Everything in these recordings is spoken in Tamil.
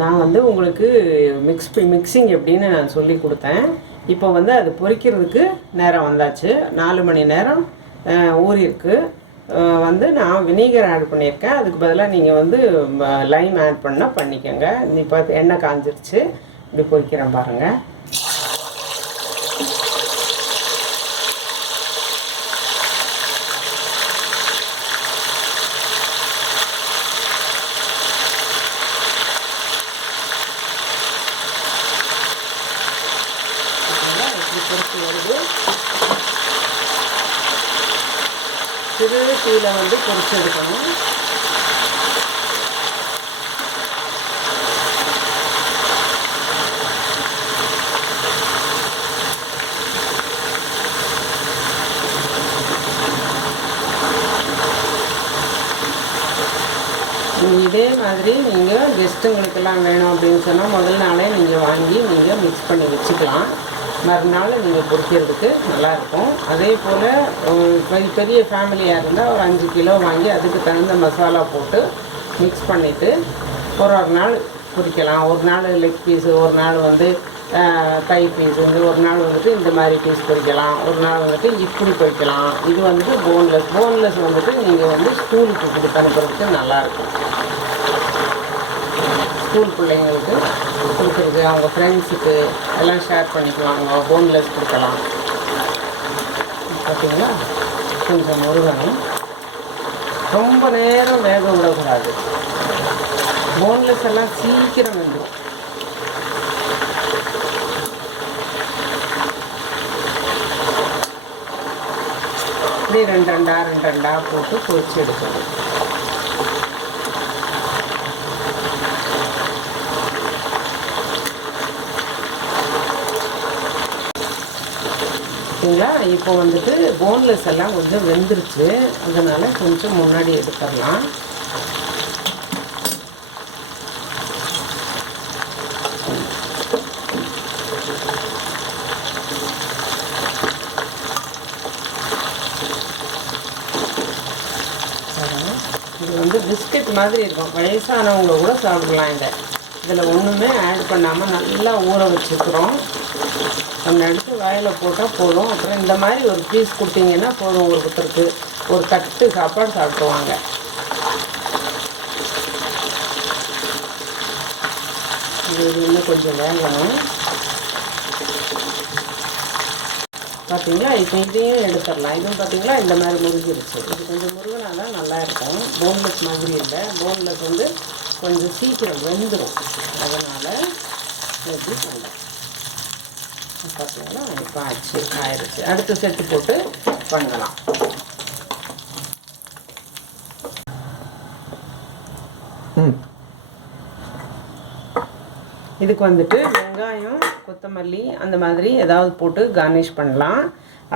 நான் வந்து உங்களுக்கு மிக்சிங் எப்படின்னு நான் சொல்லி கொடுத்தேன். இப்போ வந்து அது பொரிக்கிறதுக்கு நேரம் வந்தாச்சு. 4 மணி நேரம் ஊறிருக்கு. வந்து நான் வினிகர் ஆட் பண்ணியிருக்கேன். அதுக்கு பதிலாக நீங்கள் வந்து லைம் ஆட் பண்ணால் பண்ணிக்கோங்க. இப்போ எண்ணெய் காஞ்சிருச்சு. இப்படி பொரிக்கிறேன் பாருங்கள். பொரிச்சு வருது. சிறு தீயில வந்து பொரிச்சு எடுக்கணும். இதே மாதிரி நீங்கள் கெஸ்ட்டுங்களுக்கெல்லாம் வேணும் அப்படின்னு சொன்னால் முதல் நாளே நீங்கள் வாங்கி நீங்கள் மிக்ஸ் பண்ணி வச்சுக்கலாம். மறுநாள் நீங்கள் பொரிக்கிறதுக்கு நல்லாயிருக்கும். அதே போல் பெரிய ஃபேமிலியாக இருந்தால் ஒரு 5 கிலோ வாங்கி அதுக்கு தகுந்த மசாலா போட்டு மிக்ஸ் பண்ணிவிட்டு ஒரு நாள் பொரிக்கலாம். ஒரு நாள் லெக் பீஸு, ஒரு நாள் வந்து கை பீஸு, ஒரு நாள் வந்துட்டு இந்த மாதிரி பீஸ் பொரிக்கலாம், ஒரு நாள் வந்துட்டு இப்படி பொரிக்கலாம். இது வந்துட்டு போன்லெஸ் வந்துட்டு நீங்கள் வந்து ஸ்கூலுக்கு கொடுத்து அனுப்புறதுக்கு நல்லாயிருக்கும். ஸ்கூல் பிள்ளைங்களுக்கு கொடுக்குறது, அவங்க ஃப்ரெண்ட்ஸுக்கு எல்லாம் ஷேர் பண்ணிக்குவாங்க. போன்லெஸ் கொடுக்கலாம். பார்த்திங்களா, கொஞ்சம் முருகணும். ரொம்ப நேரம் வேக விடக்கூடாது. போன்லெஸ் எல்லாம் சீக்கிரம் வந்துடும். இப்படி ரெண்டு ரெண்டா போட்டு பொரிச்சு எடுக்கணும். சரிங்களா, இப்போ வந்துட்டு போன்லெஸ் எல்லாம் கொஞ்சம் வெந்துருச்சு. அதனால் கொஞ்சம் முன்னாடி எடுத்துடலாம். இது வந்து பிஸ்கட் மாதிரி இருக்கும். வயசானவங்க கூட சாப்பிடலாம். இதில் ஒன்றுமே ஆட் பண்ணாமல் நல்லா ஊற வச்சுக்கிறோம். நம்ம எடுத்து வாயில் போட்டால் போதும். அப்புறம் இந்த மாதிரி ஒரு பீஸ் கொடுத்தீங்கன்னா போதும். ஒருத்தருக்கு ஒரு தட்டு சாப்பாடு சாப்பிடுவாங்க. இது இன்னும் கொஞ்சம் வேகணும். பார்த்தீங்களா, இப்போ இதையும் எடுத்துடலாம். இதுவும் பார்த்தீங்களா இந்த மாதிரி முருகிருச்சு. இது கொஞ்சம் முருகினா தான் நல்லா இருக்கும். போன்லெஸ் மாதிரி இல்லை. போன்லெஸ் வந்து கொஞ்சம் சீக்கிரம் வெந்துடும். அதனால் எப்படி பண்ணலாம். பார்த்தீங்களா, இப்போ ஆயிடுச்சு. அடுத்த செட்டு போட்டு பண்ணலாம். இதுக்கு வந்துட்டு வெங்காயம், கொத்தமல்லி அந்த மாதிரி ஏதாவது போட்டு கார்னிஷ் பண்ணலாம்.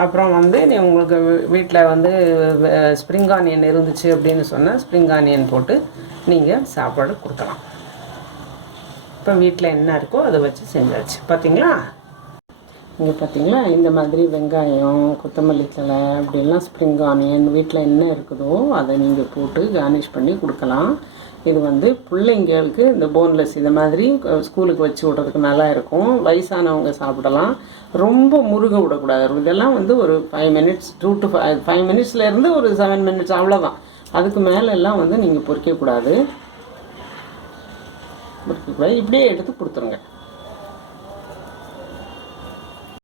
அப்புறம் வந்து உங்களுக்கு வீட்டில் வந்து ஸ்ப்ரிங் ஆனியன் இருந்துச்சு அப்படின்னு சொன்னால் ஸ்ப்ரிங் ஆனியன் போட்டு நீங்கள் சாப்பாடு கொடுக்கலாம். இப்போ வீட்டில் என்ன இருக்கோ அதை வச்சு செஞ்சாச்சு. பார்த்தீங்களா, இங்கே பார்த்தீங்களா இந்த மாதிரி வெங்காயம், கொத்தமல்லி தழை அப்படிலாம் ஸ்ப்ரிங் ஆனியன் வீட்டில் என்ன இருக்குதோ அதை நீங்கள் போட்டு கார்னிஷ் பண்ணி கொடுக்கலாம். இது வந்து பிள்ளைங்களுக்கு இந்த போன்லெஸ் இந்த மாதிரி ஸ்கூலுக்கு வச்சு விட்றதுக்கு நல்லா இருக்கும். வயசானவங்க சாப்பிடலாம். ரொம்ப முருக விடக்கூடாது. இதெல்லாம் வந்து ஒரு 5 மினிட்ஸ் 2 to 5 மினிட்ஸ்லேருந்து ஒரு 7 மினிட்ஸ் அவ்வளோதான். அதுக்கு மேலே எல்லாம் வந்து நீங்கள் பொரிக்கக்கூடாது. இப்படியே எடுத்து கொடுத்துருங்க.